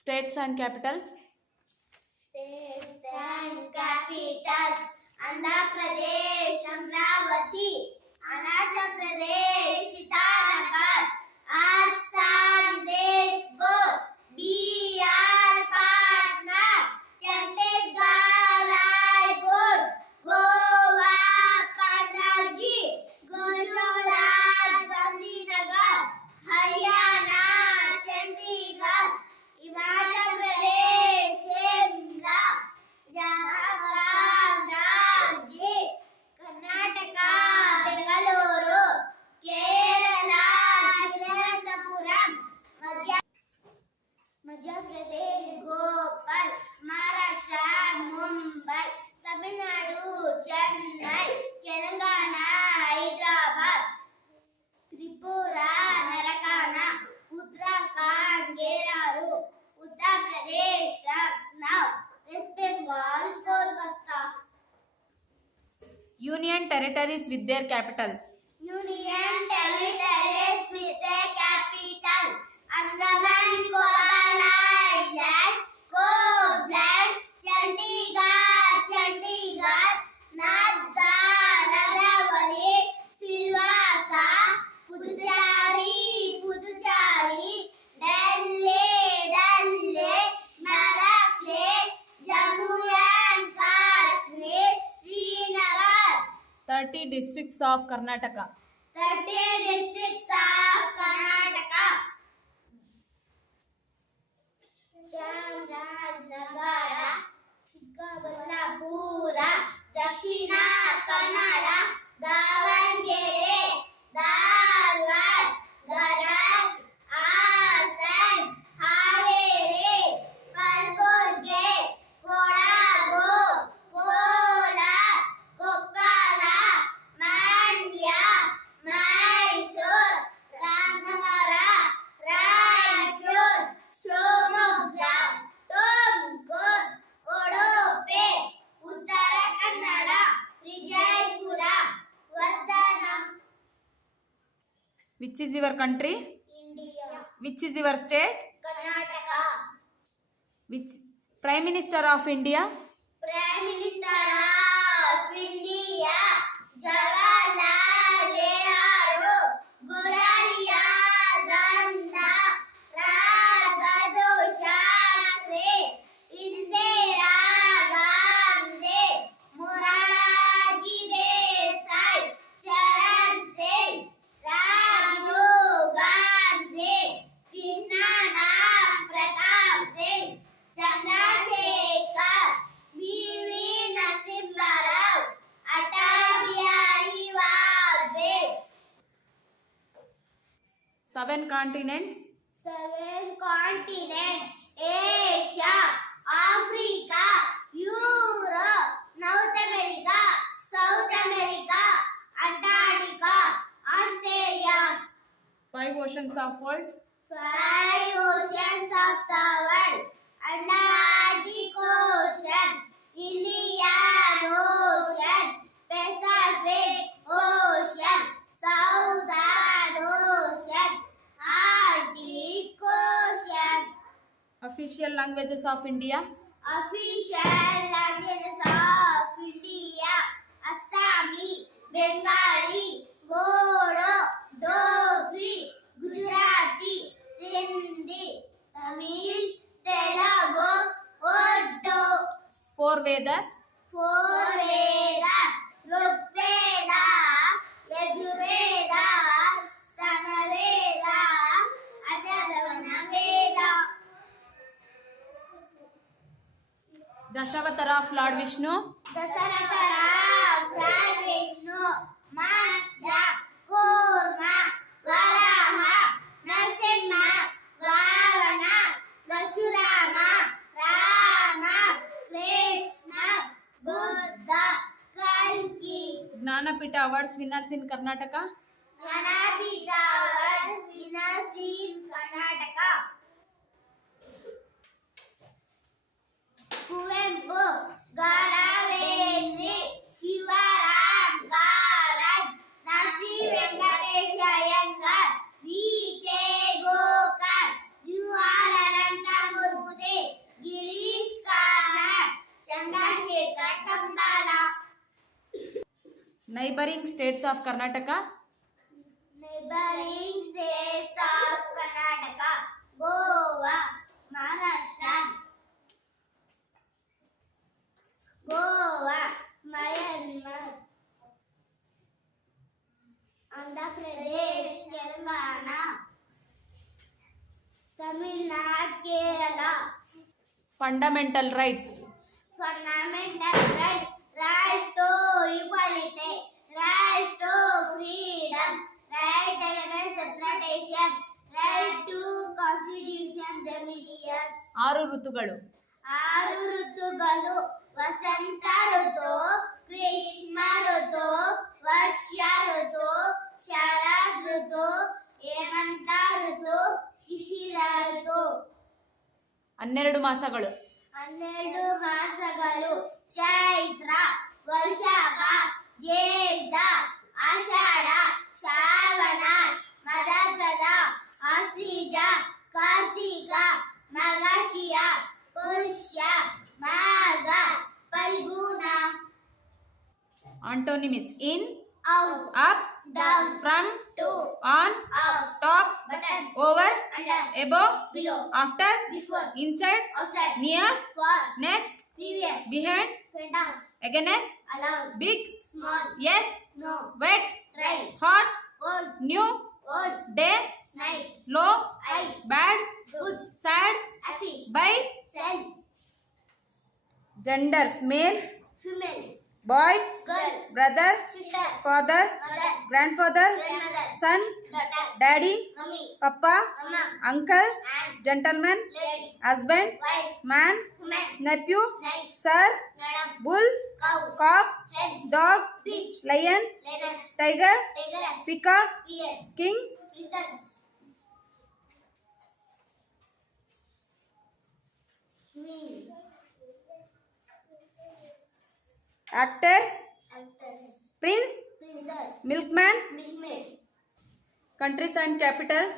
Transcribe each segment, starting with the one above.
States and capitals. States and capitals. Andhra Pradesh, Amravati. Arunachal Pradesh, Itanagar. Assam, Deshpur. Bihar, Patna. Chhattisgarh, Raipur. Goa, Panaji. Gujarat, Gandhinagar. Haryana, Chandigarh. Himachal Pradesh, Shimla. Jharkhand, Ranchi. Karnataka, Bengaluru. Kerala, Thiruvananthapuram. Madhya Pradesh, Bhopal. Maharashtra, Mumbai. Tamil Nadu, Chennai. Telangana, Hyderabad. Tripura, Narakana. Uttarakhand, Geraru. Uttar Pradesh, Lucknow. West Bengal, Kolkata. Union territories with their capitals. Union territories with their capital. Andaman Nicobar Island, Copeland, Chandigarh, Nagda, Nagravali, Silvassa, Puducherry, Delhi, Naracle, Jammu and Kashmir, Srinagar. 30 districts of Karnataka. 30 districts of Karnataka. Chamarajanagar, Chikkaballapura, Dakshina Kannada, Davangere, Dharwad, Gadag, Hassan, Haveri, Kalburgi, Kodagu, Kolar, Koppala, Mandya, Mysore, Ramnagara, Raichur, Shivamogga, Tumkur, Udupi, Uttara Kannada, Vijaypura, Vardhana. Which is your country? India. Which is your state? Karnataka. Which Prime Minister of India? Prime Minister of India, Jawaharlal Nehru. Gujaria Nanda, Raj Bahadur Shastri, Indira Gandhi, Morarji Desai, Charan Singh, Rajiv Gandhi, Krishnanam Pratap Singh, Chandrasekhar, B.V. Narasimha Rao, Atal Bihari Vajpayee. 7 continents. 7 continents: Asia, Africa, Europe, North America, South America, Antarctica, Australia. 5 oceans of world. 5 oceans of the world: Atlantic Ocean, Indian Ocean, Pacific Ocean, Southern Ocean, Arctic Ocean. Official languages of India. Official languages of India: Assami, Bengali, Bodo, Dogri, Gujarati, Sindhi, Tamil, Telugu, Urdu. 4 Vedas. 4 Vedas: Rigveda, Yajurveda, Samaveda, Atharvana Veda. Dashavatara of Lord Vishnu. Dasaratara, Lord Vishnu, Matsya, Kurma, Varaha, Narasimha, Ravana, Parshurama, Rama, Krishna, Buddha, Kalki. Gnanapita Awards winners in Karnataka. Gnanapita Awards winners in Karnataka: Kuvempu, Garavendri, Shivaram Karan, Nashi Venkatesh Iyengar, V.K. Gokar, U.R. Ananthamurthy. Neighboring states of Karnataka. Neighboring states of Karnataka, Goa, Maharashtra, Goa, Myanmar, Andhra Pradesh, Telangana, Tamil Nadu, Kerala. Fundamental rights. Fundamental rights, rights to equality, rights to freedom, right against separation, right to constitution remedies. 6 ಋತುಗಳು. 6 ಋತುಗಳು ವಸಂತ ಋತು, ಗ್ರೀಷ್ಮ ಋತು, ವರ್ಷ ಋತು, ಶರದ್ ಋತು, ಹೇಮಂತ ಋತು, ಶಿಶಿರ ಋತು. 12 ಮಾಸಗಳು. 12 ಮಾಸಗಳು ಚೈತ್ರ, ವೈಶಾಖ, ಜ್ಯೇಷ್ಠ, ಆಷಾಢ, ಶ್ರಾವಣ, ಮಲಪ್ರದ, ಆಶ್ವೀಜ, ಕಾರ್ತಿಕ, ಮಾರ್ಗಶಿರ, ಪುಷ್ಯ, ಮಾಘ, Phalguna. Antonyms: in, Out, up, down, from, to, on, off, top, button, over, under, above, below, after, before, inside, outside, near, far, next, previous, behind, front of, against, allowed, big, small, yes, no, wet, dry, hot, cold, new, old, day, night, low, high, bad, good, sad, happy, by. self, Genders: male, female, boy, girl, brother, sister, father, mother, grandfather, grandmother, son, daughter, daddy, mummy, papa, mama, uncle, aunt, gentleman, lady, husband, wife, man, woman, nephew, nice, sir, madam, bull, cow, cock, hen, dog, bitch, lion, lion, tiger, tigress, peacock, deer, king, princess, queen, actor, actress, prince, princess, milkman. milkmaid. Countries and capitals: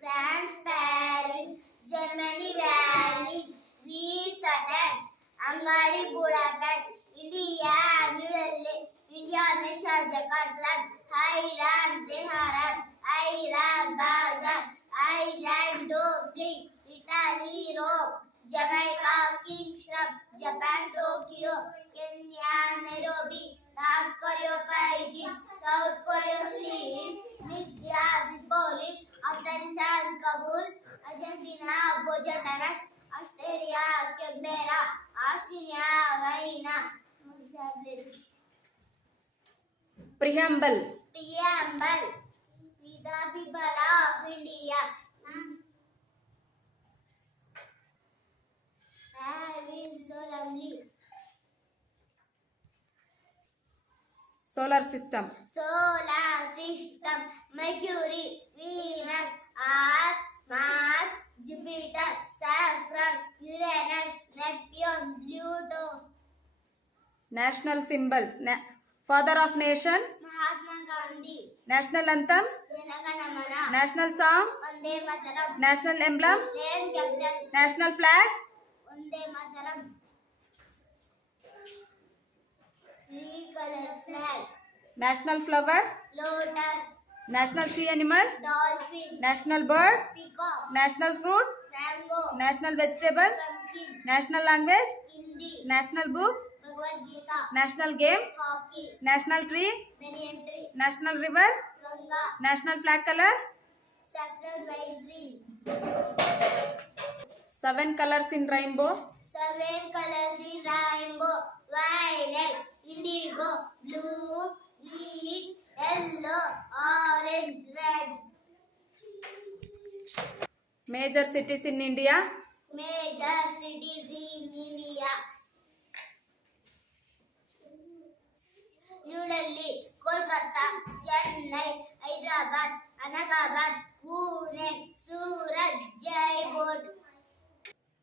France, Paris, Germany, Berlin, Greece, Athens, Hungary, Budapest, India, New Delhi, Indonesia, Jakarta, Iran, Tehran, Iraq, Baghdad, Ireland, Dublin, Italy, Rome, Jamaica, Kingston, Japan, Tokyo, Kenya, Nairobi, North Korea, Beijing, South Korea, Seoul, Nigeria, Tripoli, Afghanistan, Kabul, Argentina, Buenos Aires, Australia, Canberra, Australia, Vienna. preamble. Preamble. We the people of India have been solemnly Solar system: solar system, Mercury, Venus, Earth, Mars, Jupiter, Saturn, Uranus, Neptune, Pluto. national symbols: father of nation, Mahatma Gandhi, national anthem, Jana Gana Mana, national song, Vande Mataram, national emblem, Land Capital, national flag, Vande Mataram. Three-color flag, national flower, lotus, national sea animal, dolphin, national bird, peacock, national fruit, mango, national vegetable, pumpkin, national language, Hindi, national book, Bhagavad Gita, national game, hockey, national tree, banyan tree, national river, Ganga, national flag color, saffron, white, green. 7 colors in rainbow, 7 colors in rainbow, violet, indigo, blue, green, yellow, orange, red. major cities in India, Major cities in India: New Delhi, Kolkata, Chennai, Hyderabad, Ahmedabad, Pune, Surat, Jaipur.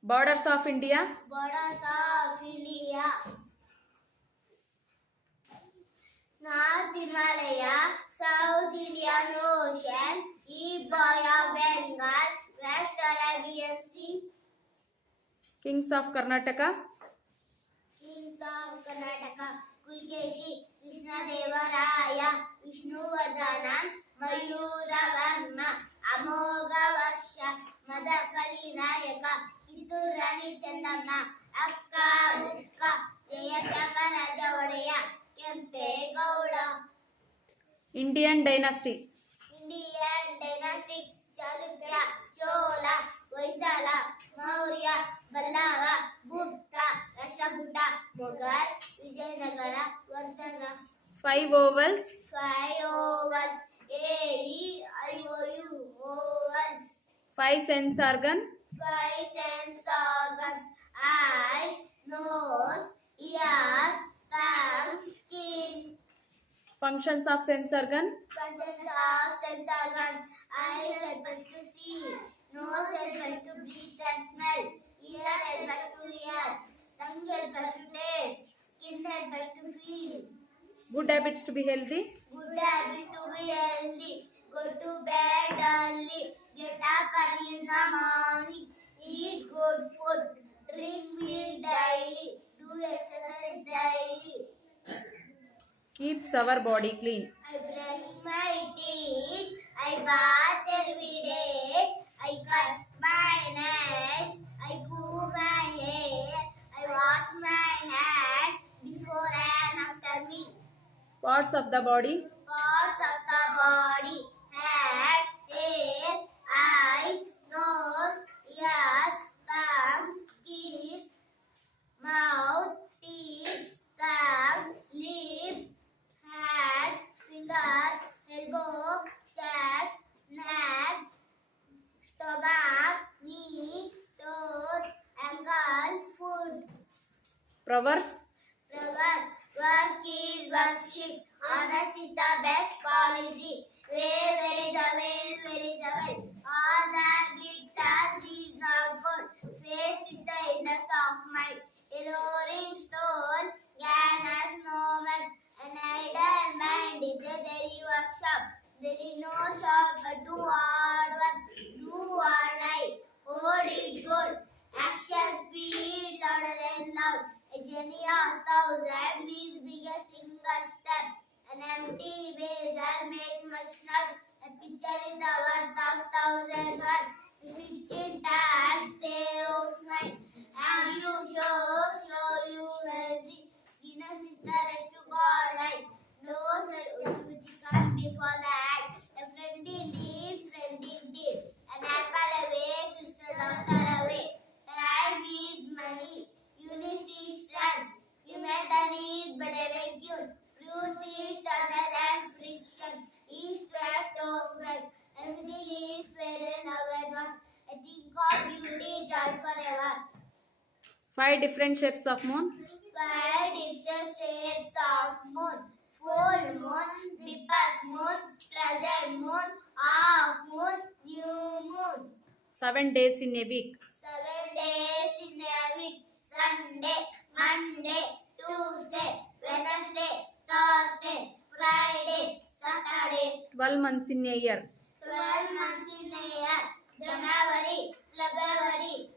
borders of India, Borders of India: North Himalaya, South Indian Ocean, East Bay of Bengal, West Arabian Sea. kings of Karnataka, Pulakeshi Krishnadevaraya विष्णुवर्धनम मयूरवर्म अमोघ वर्ष मदकलिनायक ಕಿತ್ತೂರಾಣಿ ಚೆನ್ನಮ್ಮ ಅಕ್ಕ Bukka Jayachamaraja Wodeya Kempegowda Indian dynasty. Indian dynasties Chalukya Chola Hoysala Maurya Pallava Gupta Rashtrakuta Mughal Vijayanagara Vardhana 5 vowels. 5 ovals A E I O U ovals 5 sense organ. 5 sense organs eyes nose ears tongue skin Functions of sense organ. functions of sense organs eyes help us to see nose help us to breathe and smell ear help us to hear tongue help us to taste skin help us to feel Good habits to be healthy. good habits to be healthy go to bed early get up early in the morning eat good food drink milk daily do exercise daily Keeps our body clean. I brush my teeth I bath every day I cut my nails I comb my hair I wash my hands before and after meal Parts of the body. parts of the body head hair eyes nose ears tongue skin mouth teeth tongue lip hand fingers elbow chest neck stomach knee toes ankle foot Proverbs. Proverbs. Work is worship. Honest is the best policy. Where is the will, where is the will. All that glitters is not gold. Faith is the index of mind. A roaring stone gathers no man. An idle mind is a daily workshop. There is no shortcut to hard work. Do hard life. Old is good. Action speed louder than loud. A journey of 1,000 means big a single step. An empty vessel makes much noise. A picture is the worth of 1,000 words. Which in time saves mind. And you show you healthy. Guinness is the rest to God right. No which comes before that. A friend indeed, friend indeed. An apple away, crystal doctor away. Time is money. Unity is strength. Humanity is better than cure. Truth is stronger than friction. East, west, north, west. Everything is fair and awareness. I think of beauty, joy forever. 5 different shapes of moon. 5 different shapes of moon. Full moon, Bippas moon, crescent moon, half moon, new moon. 7 days in a week. 7 days in a week. Sunday, Monday, Tuesday, Wednesday, Thursday, Friday, Saturday. 12 months in a year. 12 months in a year. January, February,